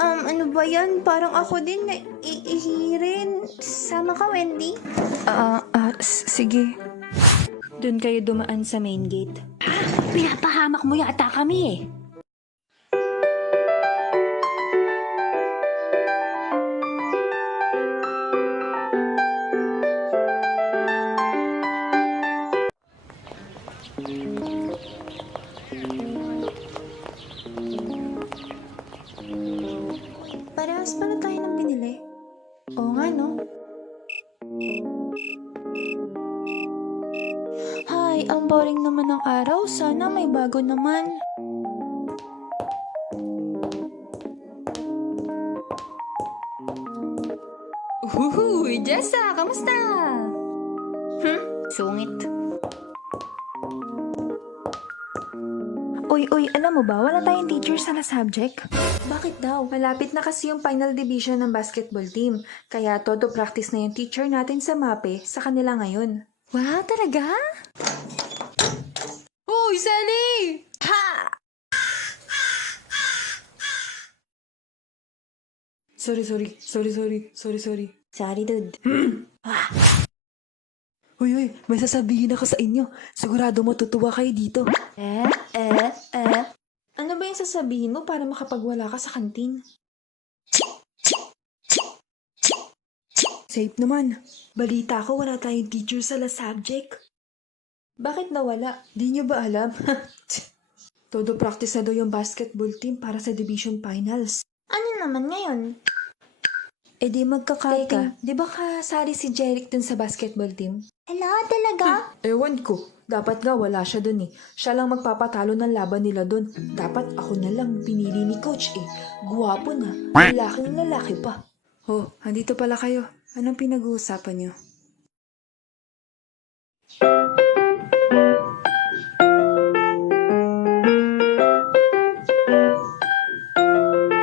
Ano ba yan? Parang ako din na iihirin. Sama ka, Wendy? Sige. Doon kayo dumaan sa main gate. Pinapahamak mo yata kami eh. Parehas pala tayo ng binili. Oo nga, no? Hay, ang boring naman ng araw. Sana may bago naman. Uhuhu! Jessa! Kamusta? Sungit. Uy, alam mo ba, wala tayong teacher sa subject. Bakit daw? Malapit na kasi yung final division ng basketball team. Kaya todo practice na yung teacher natin sa MAPE sa kanila ngayon. Wow, talaga? Uy, Sally! Ha! Sorry. Sorry, dude. Uy, may sasabihin ako sa inyo. Sigurado matutuwa kayo dito. Ano ba yung sasabihin mo para makapagwala ka sa kantin? Safe naman. Balita ko wala tayong teacher sa subject. Bakit nawala? Di nyo ba alam? Todo practice na daw yung basketball team para sa division finals. Ano naman ngayon? Eh di magkakating. Teka. Di ba kasali si Jeric dun sa basketball team? Hala, talaga? Ewan ko. Dapat nga wala siya dun eh. Siya lang magpapatalo ng laban nila dun. Dapat ako na lang pinili ni coach eh. Guwapo na. Lalaking lalaki pa. Oh, andito pala kayo. Anong pinag-uusapan niyo?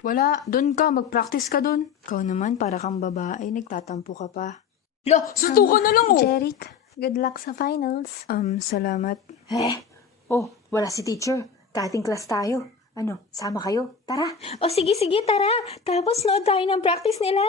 Wala, doon ka, mag-practice ka doon. Ikaw naman, para kang babae, nagtatampo ka pa. La, sutukan na lang oh! Jeric, good luck sa finals. Salamat. Oh, wala si teacher. Kating class tayo. Ano, sama kayo? Tara. O sige, tara. Tapos nood tayo ng practice nila.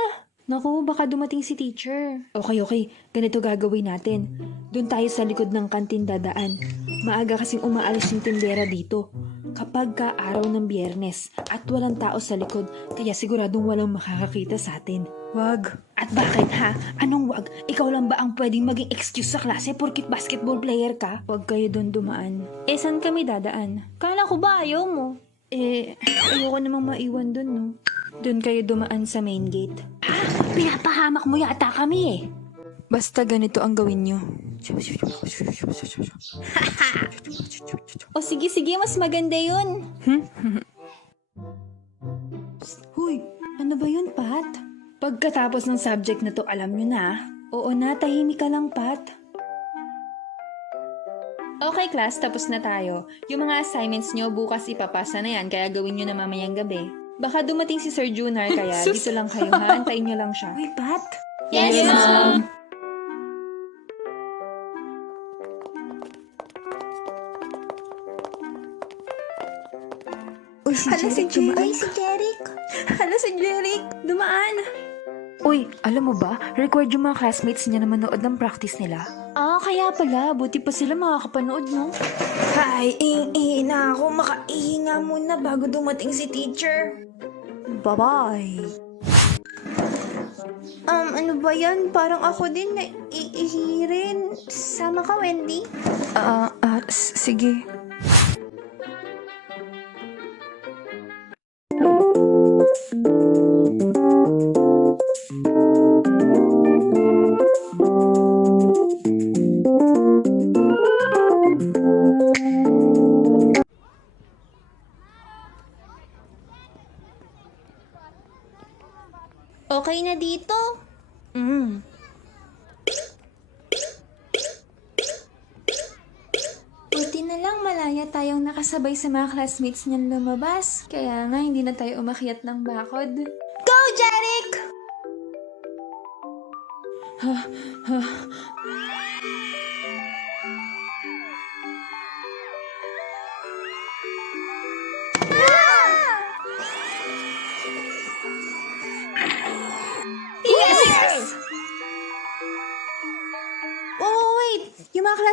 Naku, baka dumating si teacher. Okay. Ganito gagawin natin. Doon tayo sa likod ng kantin dadaan. Maaga kasing umaalis yung tindera dito. Kapag ka araw ng Biyernes at walang tao sa likod, kaya siguradong walang makakakita sa atin. Wag. At bakit ha? Anong wag? Ikaw lang ba ang pwedeng maging excuse sa klase porkit basketball player ka? Wag kayo doon dumaan. Eh, saan kami dadaan? Kala ko ba ayaw mo? Eh, ayoko namang maiwan doon, no? Doon kayo dumaan sa main gate. Pinapahamak mo yata kami eh. Basta ganito ang gawin nyo. O sige, mas maganda yun. Huy, ano ba yun, Pat? Pagkatapos ng subject na to, alam nyo na. Oo na, tahimik ka lang, Pat. Okay, class, tapos na tayo. Yung mga assignments nyo, bukas ipapasa na yan, kaya gawin nyo na mamayang gabi. Baka dumating si Sir Junar, kaya dito lang kayo, ha? Antayin nyo lang siya. Uy, Pat! Yes, Mom. Uy, si Jeric dumaan. Ay, si Jeric. Hala, si Jeric! Dumaan! Uy, alam mo ba, required yung mga classmates niya na manood ng practice nila. Kaya pala. Buti pa sila makakapanood, no? Hi, na ako. Makahinga muna bago dumating si teacher. Bye-bye. Ano ba yan? Parang ako din na iihirin. Sama ka, Wendy? Sige. Okay na dito. Buti na lang malaya tayong nakasabay sa mga classmates niyan lumabas. Kaya nga hindi na tayo umakyat ng bakod. Go, Jeric!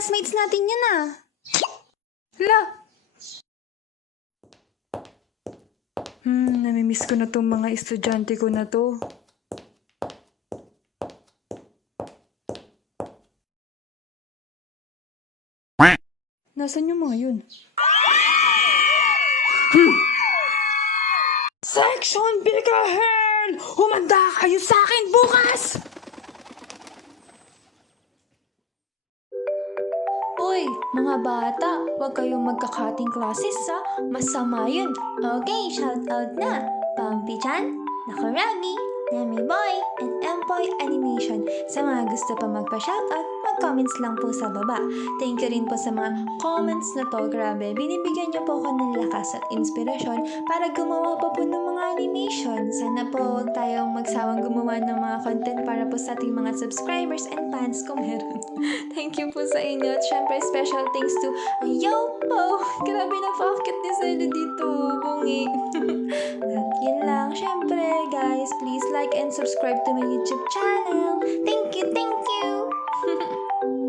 classmates natin yun ah. La! Namimiss ko na tong mga estudyante ko na to. Nasaan yung mga yun? Section Bigahen! Humanda kayo sa akin bukas! Uy, mga bata, huwag kayong magkakating classes ha. Masama yun. Okay, shout out na. Pampi-chan, Nakarami, Yummy Boy, and Empoy Animation. Sa mga gusto pa magpa-shoutout, mag-comments lang po sa baba. Thank you rin po sa mga comments na to. Grabe, binibigyan niyo po ako ng lakas at inspirasyon para gumawa pa po ng mga animation. Sana po huwag tayong magsawang gumawa ng mga content para po sa ating mga subscribers and fans kung meron. Thank you po sa inyo. At syempre, special thanks to Yopo! Grabe na pa-cute ni Zelo dito. Bungi. At yun lang. Syempre, guys, please like and subscribe to my YouTube channel. Thank you, thank you!